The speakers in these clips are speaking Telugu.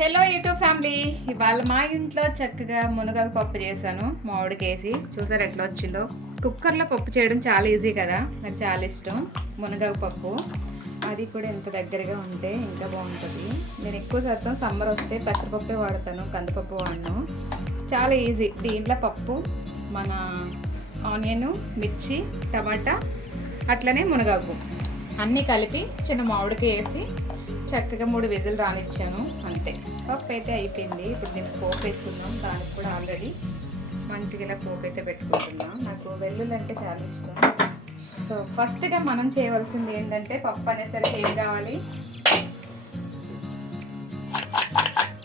హలో యూట్యూబ్ ఫ్యామిలీ, ఇవాళ మా ఇంట్లో చక్కగా మునగాకు పప్పు చేశాను. మామిడికేసి చూసారు ఎట్లా వచ్చిందో. కుక్కర్లో పప్పు చేయడం చాలా ఈజీ కదా, నాకు చాలా ఇష్టం మునగాకు పప్పు. అది కూడా ఎంత దగ్గరగా ఉంటే ఇంకా బాగుంటుంది. నేను ఎక్కువ శాతం సమ్మర్ వస్తే పెసరపప్పే వాడతాను, కందిపప్పు వాడను. చాలా ఈజీ. దీంట్లో పప్పు, మన ఆనియన్, మిర్చి, టమాటా, అట్లనే మునగాకు అన్నీ కలిపి చిన్న మామిడికాయ వేసి చక్కగా 3 విజిల్ రానిచ్చాను, అంతే. పప్పు అయితే అయిపోయింది. ఇప్పుడు నేను పోపు వేసుకుందాం. దానికి కూడా ఆల్రెడీ మంచిగా ఇలా పోపు అయితే పెట్టుకుంటున్నాం. నాకు వెల్లుల్లి అంటే చాలా ఇష్టం. సో ఫస్ట్గా మనం చేయవలసింది ఏంటంటే, పప్పు అనేసరికి ఏం కావాలి,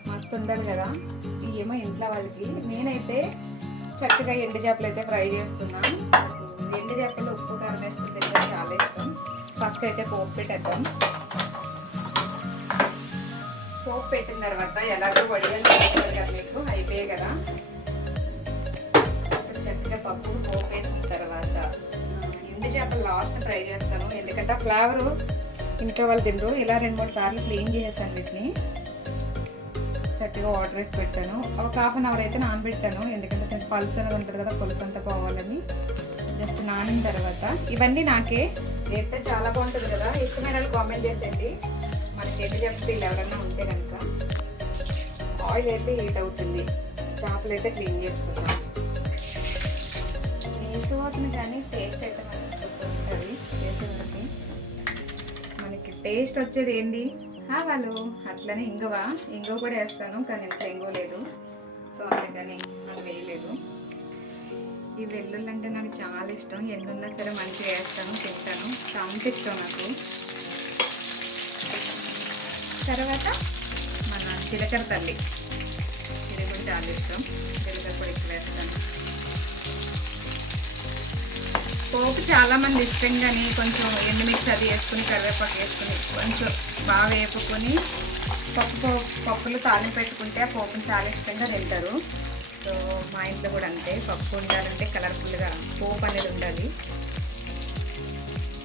మస్తు ఉండాలి కదా. ఏమో ఇంట్లో వాళ్ళకి. నేనైతే చక్కగా ఎండు చేపలు అయితే ఫ్రై చేస్తున్నాను. ఎండు చేపలు ఉప్పు కారం వేసుకుని తింటే చాలా ఇష్టం. ఫస్ట్ అయితే పోపు పెట్టేద్దాం. పోపు పెట్టిన తర్వాత ఎలాగో వడియాలు చేస్తారు కదా, మీకు అయిపోయాయి కదా. చక్కగా పప్పు పోపు వేసిన తర్వాత ఎండు చేపలు లాస్ట్ ఫ్రై చేస్తాను. ఎందుకంటే ఫ్లేవరు ఇంట్లో వాళ్ళు తినరు. ఇలా 2-3 సార్లు క్లీన్ చేసేసాను వీటిని. చక్కగా వాటర్ వేసి పెట్టాను. ఒక ½ అన్ అవర్ అయితే నానబెట్టాను. ఎందుకంటే కొంచెం పల్స్ అనేది ఉంటుంది కదా, పులుసు అంతా పోవాలని. జస్ట్ నానిన తర్వాత ఇవన్నీ నాకే వేస్తే చాలా బాగుంటుంది కదా. ఇష్టమైన వాళ్ళు కామెంట్ చేసేయండి. మనకి ఎండు చేపలు ఎవరైనా ఉంటే కనుక. ఆయిల్ అయితే హీట్ అవుతుంది. చేపలు అయితే క్లీన్ చేసుకుంటాం. నీసు అవుతుంది కానీ టేస్ట్ అయితే మనకి ఉంటుంది. చేసేదానికి మనకి టేస్ట్ వచ్చేది ఏంటి, ఆవాలు, అట్లనే ఇంగువ కూడా వేస్తాను. కానీ ఇంత ఇంగువ లేదు, సో అందుకని నాకు వేయలేదు. ఈ వెల్లుల్లి అంటే నాకు చాలా ఇష్టం. ఎన్నున్నా సరే మంచిగా వేస్తాను, తింటాను. చాలా ఇష్టం నాకు. తర్వాత మన జీలకర్ర తల్లి, ఇది కూడా చాలా ఇష్టం. జీలకర్ర కూడా ఎక్కువ వేస్తాను. పోపు చాలామంది ఇష్టంగాని కొంచెం ఎండుమిర్చి అది వేసుకుని, కరివేపాకు వేసుకుని కొంచెం బాగా వేపుకొని పప్పులు తాలింపు పెట్టుకుంటే ఆ పోపుని చాలా ఇష్టంగా తింటారు. సో మా ఇంట్లో కూడా అంతే. పప్పు ఉండాలంటే కలర్ఫుల్గా పోపు అనేది ఉండాలి.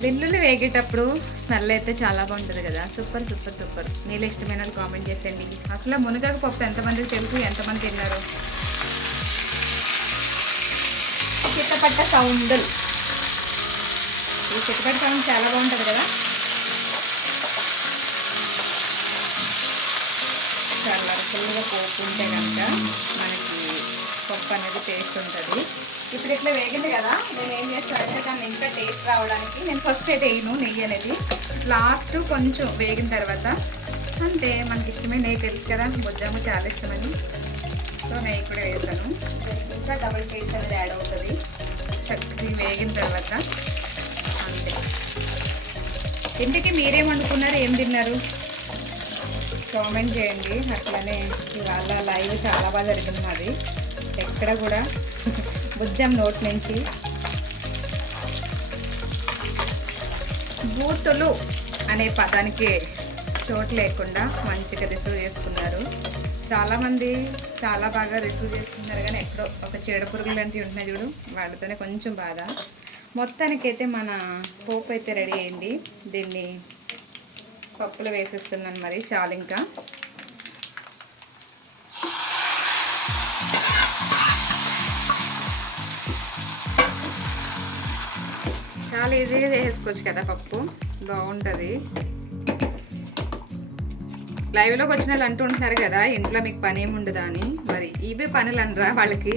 వెల్లుల్లి వేగేటప్పుడు స్మెల్ అయితే చాలా బాగుంటుంది కదా. Super super super. నీళ్ళు ఇష్టమైన వాళ్ళు కామెంట్ చేసేయండి. అసలు మునగాకు పప్పు ఎంతమందికి తెలుసు, ఎంతమంది తిన్నారు? చిట్టపట్ట సౌండ్, ఈ చిట్టపట్ట సౌండ్ చాలా బాగుంటుంది కదా. కలర్ఫుల్గా పోపు ఉంటే కనుక మనకి పప్పు అనేది టేస్ట్ ఉంటుంది. ఇప్పుడు ఇట్లా వేగింది కదా, నేను ఏం చేస్తానంటే దాన్ని ఇంకా టేస్ట్ రావడానికి నేను ఫస్ట్ అయితే వేయను నెయ్యి అనేది. లాస్ట్ కొంచెం వేగిన తర్వాత అంటే మనకి ఇష్టమైన నెయ్యి తెలుసు కదా, బొజ్జాము చాలా ఇష్టమని. సో నెయ్యి కూడా వేస్తాను. ఇంకా డబుల్ టేస్ట్ అనేది యాడ్ అవుతుంది చక్కగా వేగిన తర్వాత, అంతే. ఇంటికి మీరేం వండుకున్నారు, ఏం తిన్నారు కామెంట్ చేయండి. అట్లనే ఇవాళ లైవ్ చాలా బాగా జరిగింది మాది. ఎక్కడ కూడా బుజ్జం నోట్ నుంచి బూతులు అనే పదానికి చోటు లేకుండా మంచిగా రిసీవ్ చేసుకున్నారు. చాలామంది చాలా బాగా రిసీవ్ చేసుకున్నారు. కానీ ఎక్కడో ఒక చీడ పురుగులు లాంటివి ఉంటున్నాయి చూడు, వాటితోనే కొంచెం బాధ. మొత్తానికైతే మన పోపు అయితే రెడీ అయింది. దీన్ని పప్పులు వేసేస్తున్నాను. మరి చాలు, ఇంకా చాలా ఈజీగా చేసేసుకోవచ్చు కదా పప్పు, బాగుంటుంది. లైవ్లోకి వచ్చిన వాళ్ళు అంటూ ఉంటున్నారు కదా, ఇంట్లో మీకు పని ఏమి ఉండదా అని. మరి ఇవే పనులు అనరా వాళ్ళకి?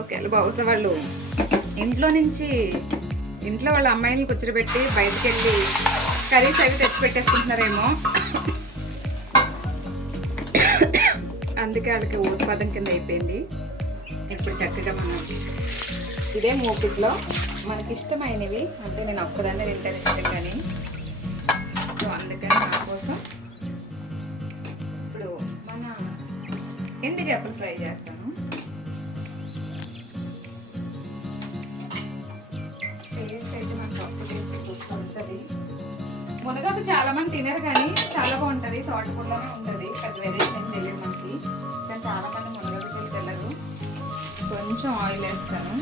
ఒకవేళ బహుశా వాళ్ళు ఇంట్లో వాళ్ళ అమ్మాయిని కూర్చోబెట్టి బయటకు వెళ్ళి కర్రీస్ అవి తెచ్చి పెట్టేసుకుంటున్నారేమో. అందుకే వాళ్ళకి ఊత్పాదం కింద అయిపోయింది. ఇప్పుడు చక్కగా మనం ఇదే మూపిట్లో మనకి ఇష్టమైనవి, అంటే నేను ఒక్కదాన్నే తింటాను ఇష్టంగానే. సో అందుకని నా కోసం ఇప్పుడు మన ఎండు చేపలు ఫ్రై చేస్తాను. టేస్ట్ అయితే నాకు పప్పు టేస్ట్ ఉంటుంది. మునగాకు చాలా మంది తినరు కానీ చాలా బాగుంటుంది. తోటకూరలోనే ఉంటుంది, పెద్ద వేరేషన్ తెలియదు మనకి. కానీ చాలా మంది మునగాకు తెలియదు. కొంచెం ఆయిల్ వేస్తాను,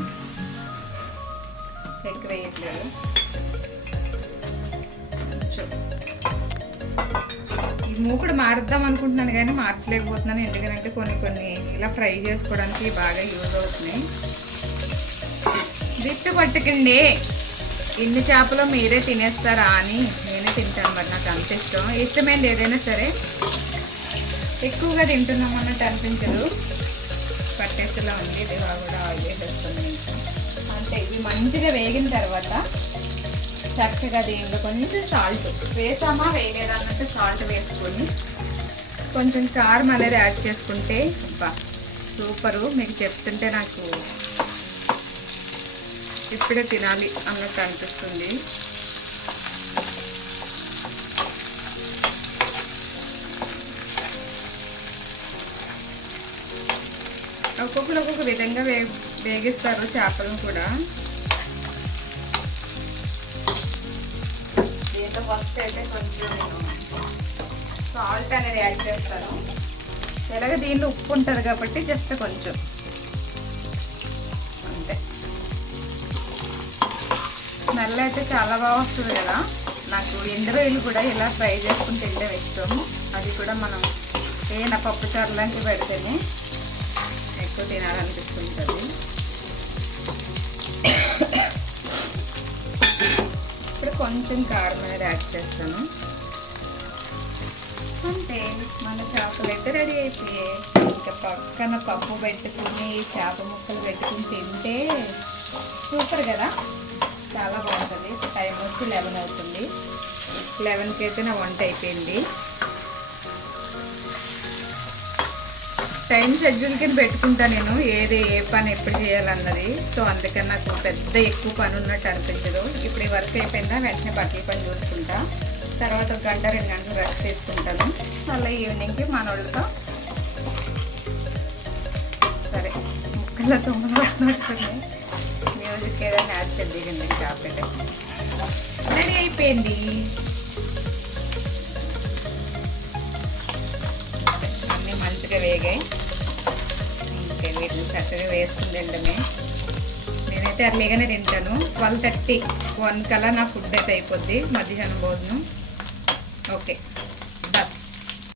ఎక్కువ వేయట్లేదు. కొంచెం ఈ మూకుడు మారుద్దాం అనుకుంటున్నాను కానీ మార్చలేకపోతున్నాను. ఎందుకంటే కొన్ని ఇలా ఫ్రై చేసుకోవడానికి బాగా యూజ్ అవుతున్నాయి. దిట్టు పట్టుకండి, ఇన్ని చేపలు మీరే తినేస్తారా అని. నేనే తింటాను, మరి నాకు అంత ఇష్టమైంది ఏదైనా సరే ఎక్కువగా తింటున్నాం అన్నట్టు అనిపించదు. పట్టేసేలా ఉంది. ఇది కూడా ఆయిల్ వేసేస్తుంది. అంటే ఇవి మంచిగా వేగిన తర్వాత చక్కగా దీంట్లో కొంచెం సాల్ట్ వేసామా వేయలేదా అన్నట్టు సాల్ట్ వేసుకొని కొంచెం కారం అనేది యాడ్ చేసుకుంటే సూపరు. మీకు చెప్తుంటే నాకు ఇప్పుడే తినాలి అన్నట్టు అనిపిస్తుంది. ఒక్కొక్కరు ఒక్కొక్క విధంగా వేగిస్తారు చేపలను కూడా. దీంట్లో ఫస్ట్ అయితే కొంచెం సాల్ట్ అనేది యాడ్ చేస్తాను. ఎలాగ దీంట్లో ఉప్పు ఉంటుంది కాబట్టి జస్ట్ కొంచెం అంతే. స్మెల్ అయితే చాలా బాగా వస్తుంది కదా. నాకు ఎండురొయ్యలు కూడా ఇలా ఫ్రై చేసుకుని తింటే ఇష్టం. అది కూడా మనం ఏదైనా పప్పుచారు లాంటివి పెడితేనే ఎక్కువ తినాలనిపిస్తుంటుంది. ఇప్పుడు కొంచెం కారం అనేది యాడ్ చేస్తాను. అంటే మన చేపలు అయితే రెడీ అయిపోయాయి. ఇంకా పక్కన పప్పు పెట్టుకుని చేప ముక్కలు పెట్టుకుని తింటే సూపర్ కదా, చాలా బాగుంటుంది. టైం వచ్చి 11 అవుతుంది. 11కి అయితే నా వంట అయిపోయింది. టైం షెడ్యూల్ కింద పెట్టుకుంటా నేను ఏ పని ఎప్పుడు చేయాలన్నది. సో అందుకని నాకు పెద్ద ఎక్కువ పని ఉన్నట్టు అనిపించదు. ఇప్పుడు ఈ వర్క్ అయిపోయిందా వెంటనే బట్టల పని చూసుకుంటా. తర్వాత 1 గంట 2 గంటలు రెస్ట్ చేసుకుంటాను. మళ్ళీ ఈవినింగ్కి మనోళ్ళతో సరే ముక్కల్లో తుమ్మనట్టున్నాయి. మ్యూజిక్ ఏదైనా యాడ్ చేద్దిగండి. చాపేట రెడీ అయిపోయింది. అన్నీ మంచిగా వేగాయి. ఇంకా వీటిని చక్కగా వేసుకుని తింటమే. నేనైతే అర్లీగానే తింటాను. 12:30 1 కల్లా నా ఫుడ్ అయితే అయిపోద్ది, మధ్యాహ్నం భోజనం. ఓకే.